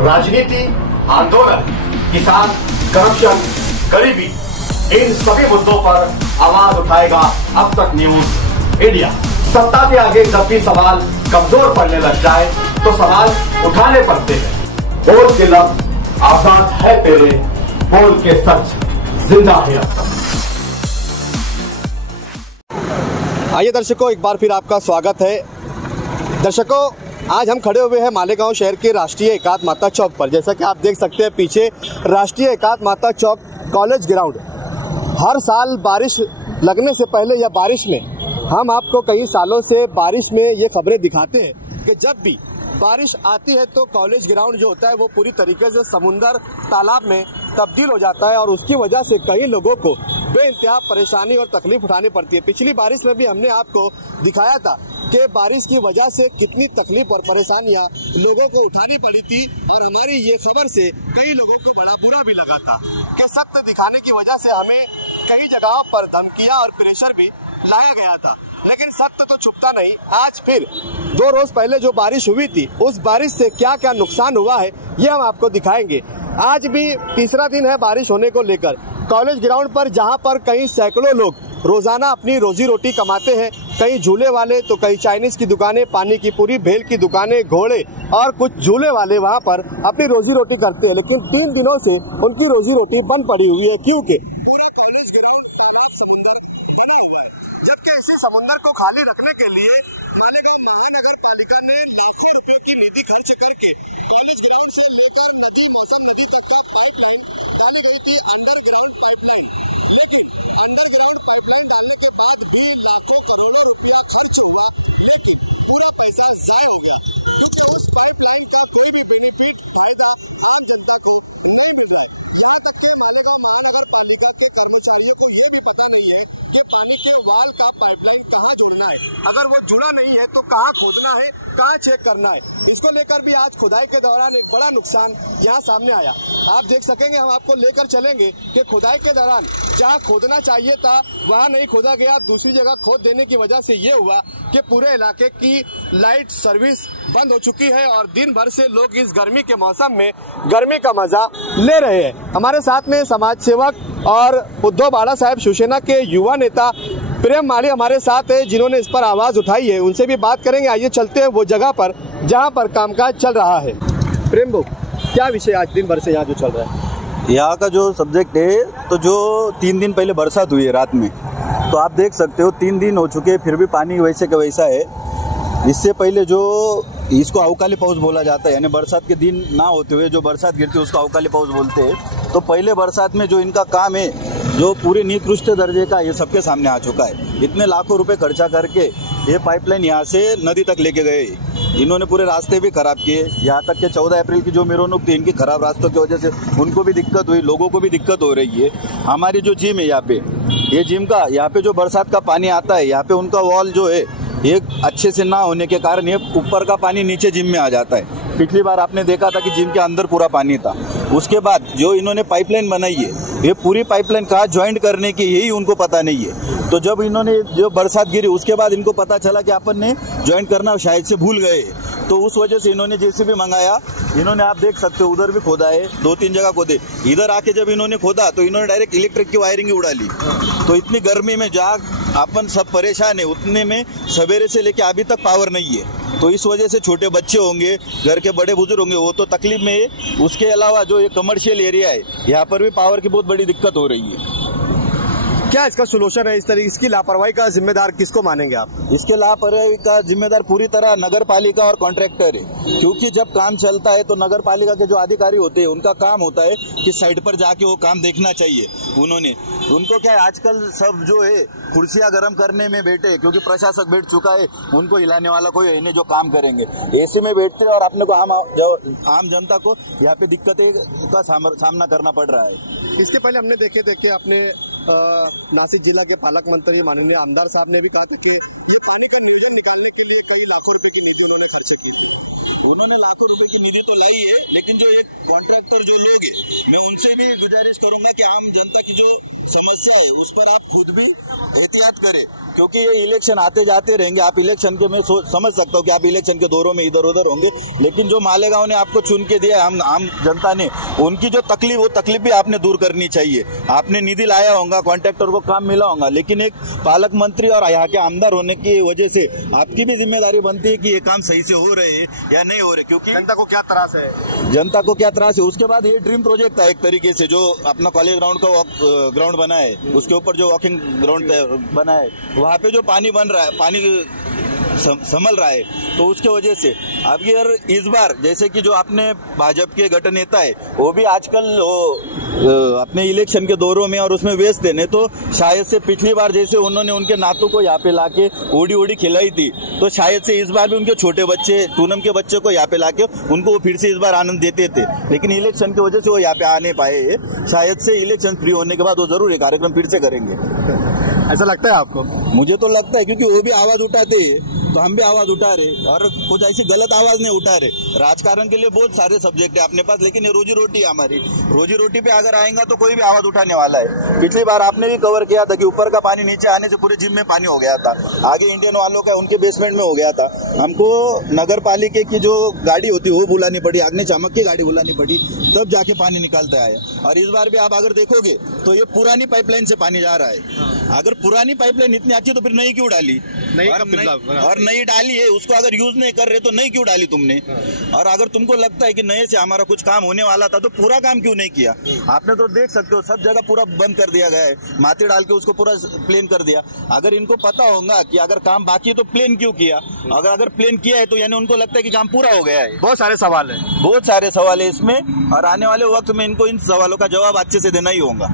राजनीति, आंदोलन, किसान, करप्शन, गरीबी, इन सभी मुद्दों पर आवाज उठाएगा अब तक न्यूज इंडिया। सत्ता के आगे जब भी सवाल कमजोर पड़ने लग जाए तो सवाल उठाने पड़ते हैं। बोल के लब आजाद है तेरे, बोल के सच जिंदा है अब तक। आइए दर्शकों, एक बार फिर आपका स्वागत है। दर्शकों, आज हम खड़े हुए हैं मालेगांव शहर के राष्ट्रीय एकात्म माता चौक पर। जैसा कि आप देख सकते हैं पीछे राष्ट्रीय एकात्म माता चौक कॉलेज ग्राउंड। हर साल बारिश लगने से पहले या बारिश में हम आपको कई सालों से बारिश में ये खबरें दिखाते हैं कि जब भी बारिश आती है तो कॉलेज ग्राउंड जो होता है वो पूरी तरीके से समुंदर तालाब में तब्दील हो जाता है और उसकी वजह से कई लोगों को बेइंतहा परेशानी और तकलीफ उठानी पड़ती है। पिछली बारिश में भी हमने आपको दिखाया था कि बारिश की वजह से कितनी तकलीफ और परेशानियां लोगों को उठानी पड़ी थी और हमारी ये खबर से कई लोगों को बड़ा बुरा भी लगा था कि सत्य दिखाने की वजह से हमें कई जगहों पर धमकियां और प्रेशर भी लाया गया था, लेकिन सत्य तो छुपता नहीं। आज फिर 2 रोज पहले जो बारिश हुई थी उस बारिश से क्या क्या नुकसान हुआ है ये हम आपको दिखाएंगे। आज भी तीसरा दिन है बारिश होने को लेकर कॉलेज ग्राउंड पर, जहां पर कई सैकड़ों लोग रोजाना अपनी रोजी रोटी कमाते हैं। कई झूले वाले तो कई चाइनीज की दुकानें, पानी की पूरी, भेल की दुकानें, घोड़े और कुछ झूले वाले वहां पर अपनी रोजी रोटी करते हैं। लेकिन 3 दिनों से उनकी रोजी रोटी बंद पड़ी हुई है क्योंकि पूरा कॉलेज ग्राउंड तालाब समुंदर बना हुआ है। जबकि इसी समुंदर को खाली रखने के लिए मालेगांव महानगर पालिका ने लाखों रुपयों की निधि खर्च करके कॉलेज ग्राउंड से लेकर नदी, मौसम नदी तक का पाइपलाइन डाली गई थी, अंडरग्राउंड पाइपलाइन। लेकिन अंडरग्राउंड पाइपलाइन डालने के बाद भी लाखों करोड़ों रुपया खर्च हुआ, लेकिन पूरा पैसा ज़ाय हो गया क्योंकि उस पाइपलाइन का कोई भी बेनिफिट, फायदा आम जनता को नहीं मिल रहा है। यहाँ तक के मालेगांव महानगर पालिका के कर्मचारियों को ये भी पता नहीं है कि पानी के वाल का पाइपलाइन कहाँ जोड़ना है, अगर वो जुड़ा नहीं है तो कहाँ खोदना है, कहाँ चेक करना है। इसको लेकर भी आज खुदाई के दौरान एक बड़ा नुकसान यहाँ सामने आया। आप देख सकेंगे, हम आपको लेकर चलेंगे कि खुदाई के दौरान जहाँ खोदना चाहिए था वहाँ नहीं खोदा गया, दूसरी जगह खोद देने की वजह से ये हुआ कि पूरे इलाके की लाइट सर्विस बंद हो चुकी है और दिन भर से लोग इस गर्मी के मौसम में गर्मी का मज़ा ले रहे हैं। हमारे साथ में समाज सेवक और उद्धव बाला साहेब शिवसेना के युवा नेता प्रेम माली हमारे साथ है, जिन्होंने इस पर आवाज़ उठाई है। उनसे भी बात करेंगे। आइए चलते हैं वो जगह पर जहाँ पर कामकाज चल रहा है। प्रेम भाई, क्या विषय आज दिन भर से यहाँ जो चल रहा है? यहाँ का जो सब्जेक्ट है, तो जो 3 दिन पहले बरसात हुई है रात में, तो आप देख सकते हो 3 दिन हो चुके हैं फिर भी पानी वैसे का वैसा है। इससे पहले जो इसको अवकाली पाउस बोला जाता है, यानी बरसात के दिन ना होते हुए जो बरसात गिरती है उसको अवकाली पाउस बोलते हैं। तो पहले बरसात में जो इनका काम है, जो पूरी निकृष्ट दर्जे का, ये सबके सामने आ चुका है। इतने लाखों रुपए खर्चा करके ये पाइपलाइन यहाँ से नदी तक लेके गए। इन्होंने पूरे रास्ते भी खराब किए, यहाँ तक कि 14 अप्रैल की जो मेरोनुक थी, इनकी खराब रास्तों की वजह से उनको भी दिक्कत हुई, लोगों को भी दिक्कत हो रही है। हमारी जो जिम है यहाँ पे, ये जिम का यहाँ पे जो बरसात का पानी आता है, यहाँ पे उनका वॉल जो है ये अच्छे से ना होने के कारण ये ऊपर का पानी नीचे जिम में आ जाता है। पिछली बार आपने देखा था कि जिम के अंदर पूरा पानी था। उसके बाद जो इन्होंने पाइपलाइन बनाई है, ये पूरी पाइपलाइन कहाँ ज्वाइंट करने की यही उनको पता नहीं है। तो जब इन्होंने जो बरसात गिरी उसके बाद इनको पता चला कि अपन ने ज्वाइंट करना शायद से भूल गए, तो उस वजह से इन्होंने जेसीबी मंगाया। इन्होंने, आप देख सकते हो, उधर भी खोदा है, 2-3 जगह खोदे। इधर आके जब इन्होंने खोदा तो इन्होंने डायरेक्ट इलेक्ट्रिक की वायरिंग उड़ा ली। तो इतनी गर्मी में जहाँ अपन सब परेशान है, उतने में सवेरे से लेके अभी तक पावर नहीं है। तो इस वजह से छोटे बच्चे होंगे, घर के बड़े बुजुर्ग होंगे, वो तो तकलीफ में है। उसके अलावा जो ये कमर्शियल एरिया है, यहाँ पर भी पावर की बहुत बड़ी दिक्कत हो रही है। क्या इसका सोल्यूशन है? इस तरह इसकी लापरवाही का जिम्मेदार किसको मानेंगे आप? इसके लापरवाही का जिम्मेदार पूरी तरह नगर पालिका और कॉन्ट्रैक्टर है, क्योंकि जब काम चलता है तो नगर पालिका के जो अधिकारी होते हैं उनका काम होता है कि साइड पर जाके वो काम देखना चाहिए। उनको क्या है, आजकल सब जो है कुर्सियां गर्म करने में बैठे, क्योंकि प्रशासक बैठ चुका है, उनको हिलाने वाला कोई है नहीं जो काम करेंगे। एसी में बैठते और अपने को आम जनता को यहाँ पे दिक्कतें का सामना करना पड़ रहा है। इसके पहले हमने देखे थे कि अपने नासिक जिला के पालक मंत्री माननीय आमदार साहब ने भी कहा था कि ये पानी का नियोजन निकालने के लिए कई लाखों रुपए की निधि उन्होंने खर्च की थी। उन्होंने लाखों रुपए की निधि तो लाई है, लेकिन जो एक कॉन्ट्रैक्टर जो लोग हैं, मैं उनसे भी गुजारिश करूंगा कि आम जनता की जो समस्या है उस पर आप खुद भी एहतियात करें, क्योंकि ये इलेक्शन आते जाते रहेंगे। आप इलेक्शन के मैं समझ सकता हूँ कि आप इलेक्शन के दौरों में इधर उधर होंगे, लेकिन जो मालेगांव ने आपको चुन के दिया, हम आम जनता ने, उनकी जो तकलीफ, वो तकलीफ भी आपने दूर करनी चाहिए। आपने निधि लाया होगा, कॉन्ट्रैक्टर को काम मिला होगा, लेकिन एक पालक मंत्री और यहाँ के आमदार होने की वजह से आपकी भी जिम्मेदारी बनती है कि ये काम सही से हो रहे हैं या नहीं हो रहे। क्योंकि जनता को क्या त्रास है, जनता को क्या त्रास है। उसके बाद ये ड्रीम प्रोजेक्ट था एक तरीके से, जो अपना कॉलेज ग्राउंड का ग्राउंड बना है, उसके ऊपर जो वॉकिंग ग्राउंड बना है, वहाँ पे जो पानी बन रहा है, पानी संभल रहा है, तो उसके वजह से अब यार इस बार जैसे कि जो अपने भाजपा के गठ नेता है वो भी आजकल वो अपने इलेक्शन के दौरों में और उसमें व्यस्त है। तो शायद से पिछली बार जैसे उन्होंने उनके नातों को यहाँ पे लाके ओडी ओडी खिलाई थी, तो शायद से इस बार भी उनके छोटे बच्चे, पूनम के बच्चे को यहाँ पे लाके उनको वो फिर से इस बार आनंद देते थे, लेकिन इलेक्शन की वजह से वो यहाँ पे आ नहीं पाए। शायद से इलेक्शन फ्री होने के बाद वो जरूर ये कार्यक्रम फिर से करेंगे। ऐसा लगता है आपको? मुझे तो लगता है, क्योंकि वो भी आवाज उठाते हैं तो हम भी आवाज उठा रहे, और कुछ ऐसी गलत आवाज नहीं उठा रहे। राजकारण के लिए बहुत सारे सब्जेक्ट है अपने पास, लेकिन ये रोजी रोटी है हमारी। रोजी रोटी पे अगर आएगा तो कोई भी आवाज उठाने वाला है। पिछली बार आपने भी कवर किया था कि ऊपर का पानी नीचे आने से पूरे जिम में पानी हो गया था, आगे इंडियन वालों का उनके बेसमेंट में हो गया था। हमको नगर पालिका की जो गाड़ी होती है वो बुलानी पड़ी, अग्निशामक की गाड़ी बुलानी पड़ी, तब जाके पानी निकालता है। और इस बार भी आप अगर देखोगे तो ये पुरानी पाइपलाइन से पानी जा रहा है। अगर पुरानी पाइपलाइन इतनी अच्छी तो फिर नई क्यों डाली? और नई डाली है, उसको अगर यूज नहीं कर रहे तो नई क्यों डाली तुमने? और अगर तुमको लगता है कि नए से हमारा कुछ काम होने वाला था तो पूरा काम क्यों नहीं किया? आपने तो देख सकते हो सब जगह पूरा बंद कर दिया गया है, माटी डाल के उसको पूरा प्लेन कर दिया। अगर इनको पता होगा कि अगर काम बाकी है तो प्लेन क्यों किया? अगर प्लेन किया है तो यानी उनको लगता है कि काम पूरा हो गया है। बहुत सारे सवाल है, बहुत सारे सवाल है इसमें, और आने वाले वक्त में इनको इन सवालों का जवाब अच्छे से देना ही होगा।